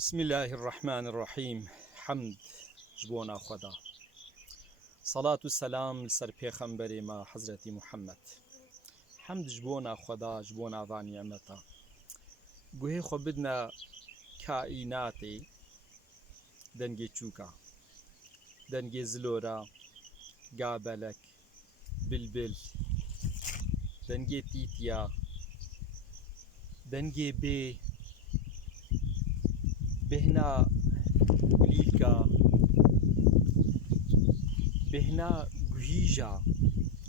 بسم الله الرحمن الرحيم. حمد جبونا خدا، صلاة والسلام لسر پیغمبر ما حضرت محمد. حمد جبونا خدا، جبونا و نعمتا. گوهی خو بدنا کائناتی دنگی چوکا، دنگی زلورا، قابلك، بلبل، دنگی تيتيا، دنگی بهنا وليلكا، بهنا گوهیجا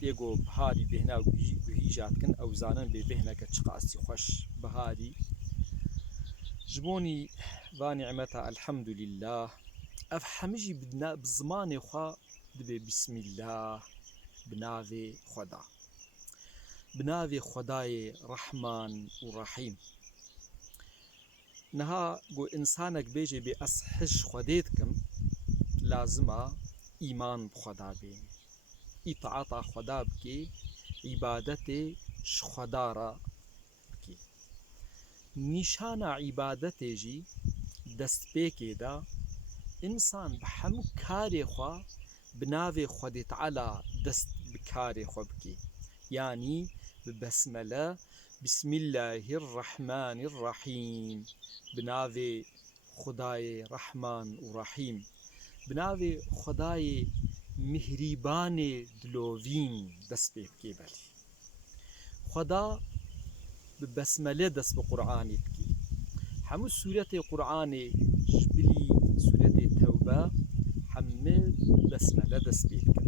يقو بهاري بهنا گوهیجات كن او زانن بهنا كتشقاسي خوش بهاري جبوني ونعمتا الحمد لله. اف حمجي بدنا بزمان خوا دبي بسم الله بناوي خدا، بناوي خداي رحمن ورحيم. نها جو انسانك بيجي بأصحش خديتكم لازمه ایمان بخدا بینی، اطاعت خدا بکی، عبادت خدا را بکی. نشان عبادت جی دست پیکی دا انسان بحمو کاری خوا بناوی خود تعالی دست بکاری خو بکی، یعنی ببسمله بسم الله الرحمن الرحیم، بناوی خدای رحمان و رحیم، بناوی خدای مهریبان دلوین دست پی بکی. بلی خدا ببسمله دست بقرآنی بکی. همو سورة قرآنی جبلی سورة توبه همه بسمله دست پی بکن.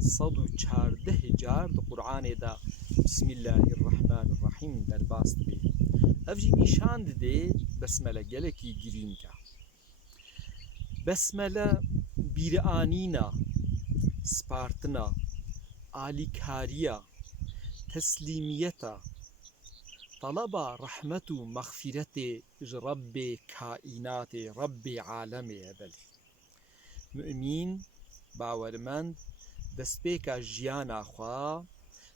114 جار دا قرآن دا بسم الله الرحمن الرحیم در باست بی. افجی نشان ده بسمله گلکی گرین که. بسمله بیرانینا، سپارتنا، آلیکاریا، تسلیمیتا، طلب رحمت و مغفرت رب کائنات، رب عالم. بلی مؤمن باورمند دست پیکا جیانا خوا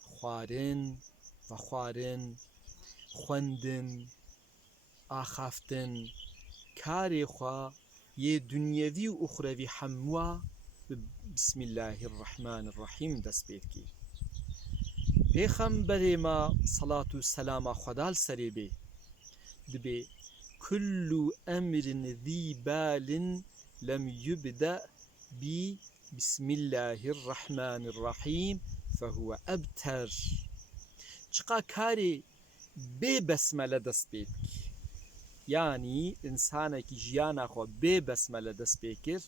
خوارن و خوارن، خوندن، آخافتن، کاری خوا یه دنیوی و اخروی حموه بسم الله الرحمن الرحیم دست پید کی. پیغمبر ما صلاة و سلام خدا سری بی دبی كل امر ذی بال لم يبدأ بی بسم الله الرحمن الرحیم فهو ابتر. چقا کاری بی بسمله دست پید کی، یعنی انسانه کی جیانا خو بی بسمله دست پیکر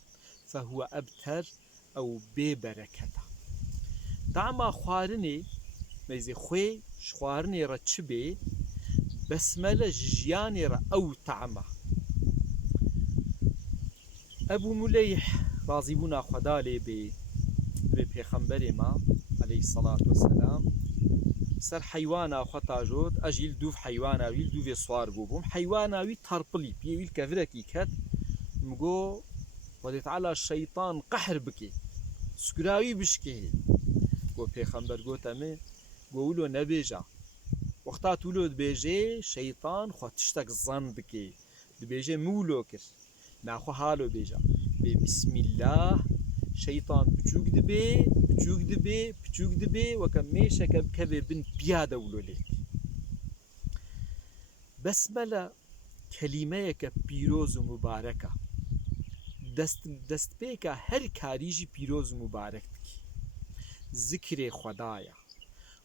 فهو ابتر او بی برکته. طعما خوارنی میزی خوی شخوارنی را چه بی بسمله جیانی را او طعما. ابو ملیح راضی بونا خدا لی بی پیغمبر ما علیه الصلاة والسلام سر حیوانا خطا جود اجیل دوف حیوانا ویل دوف سوار بوبم حیوانا وی ترپلی بیویل کفرکی کت مگو خدا تعالی الشیطان قهر بکی سکراوی بشکی. گو پیغمبر گو تمه گولو نبیجا وقتا تولو دبیجه شیطان خو تشتک زن بکی دبیجه مولو کر ناخو حالو بیجا بی بسم الله شیطان بچوک دبی بچوک دبی بچوک دبی وکم میشه کبی بن بیاده ولو لیک. بسمله کلمه که پیروز و مبارکه دست پیکا هر کاریجی پیروز و مبارک بکی. ذکر خدایا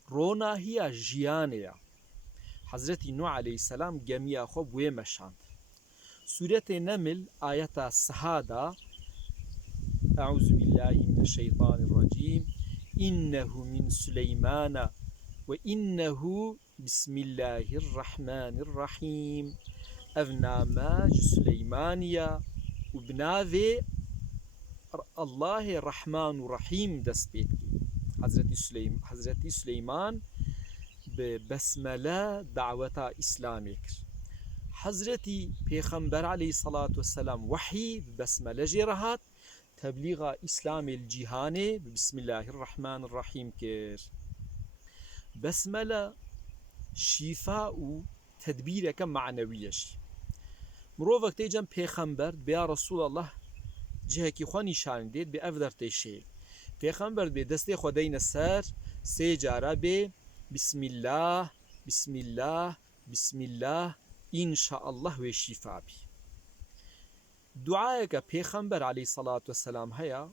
روناهیا جیانیا. حضرت نوح علیه السلام گمیا خو بوی مشاند. سورة نمل آیتا سهادا اعوذ بالله من الشیطان الرجیم انه من سلیمان و انه بسم الله الرحمن الرحیم. افناماج سلیمانیا و بناوی الله رحمان و رحیم دست پید کی. حضرت سلیمان ببسمله دعوتا اسلامی کر. حضرت پیغمبر علیه الصلاة والسلام وحی ببسمله جرهات تبلیغ اسلام الجهان بسم الله الرحمن الرحیم کر. بسمله شفاء و تدبیرک معنویش مرۆڤێک تێجەم پێخەمبەر بیا رسول الله جهێکی خوا نیشان دێت بێ ئەف دەرتێشێ پێخەمبەر بێ دەستێ خۆ دەینە سەر سێ جارە بێ بسم الله بسم الله بسم الله ئینشاء الله وێ شیفابی دوعایەکە پێخەمبەر عەلەیهی سەڵات وەسەلام هەیە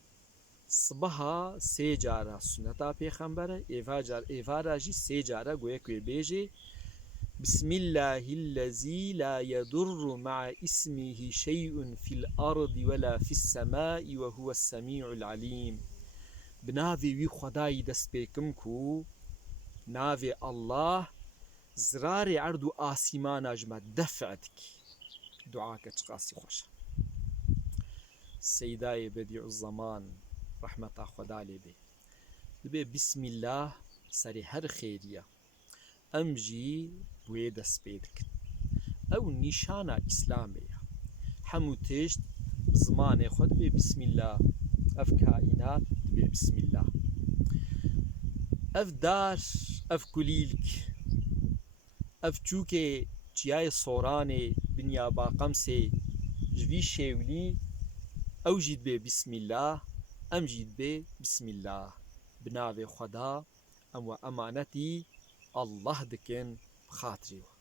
سبها سێ جارە سنەتا پێخەمبەرە ئێڤاراژی سێ جارە گویا کوێبێژێ بسم الله الذي لا يضر مع اسمه شيء في الأرض ولا في السماء وهو السميع العليم بناوی وی خدای دەست پێکم کو ناوێ الله زرارێ عرض و ئاسیماناژمە دەفعتکی دوعاکە چ قاسی خۆشە سەیدایە بەدیع الزەمان ڕەحمەتا خۆدا لێ بێ دەبێ بسم الله سەری هەر خێریە ئەمژی بوێ دەست پێ دەکرد ئەو نیشانە ئیسلامەیە هەموو تێشت زمانێ خۆ دەبێ بسم الله ئەف کائینات دەبێ بسم الله ئەف دار ئەف کولیلک ئەف چووکێ چیای سۆرانێ بنیا باقەمسێ ژوی شێولی ئەو ژیت بێ بسم الله ئەم ژیت بێ بسم الله بناوێ خۆدا ئەم و ئەمانەتی الله دکن بخاتریوە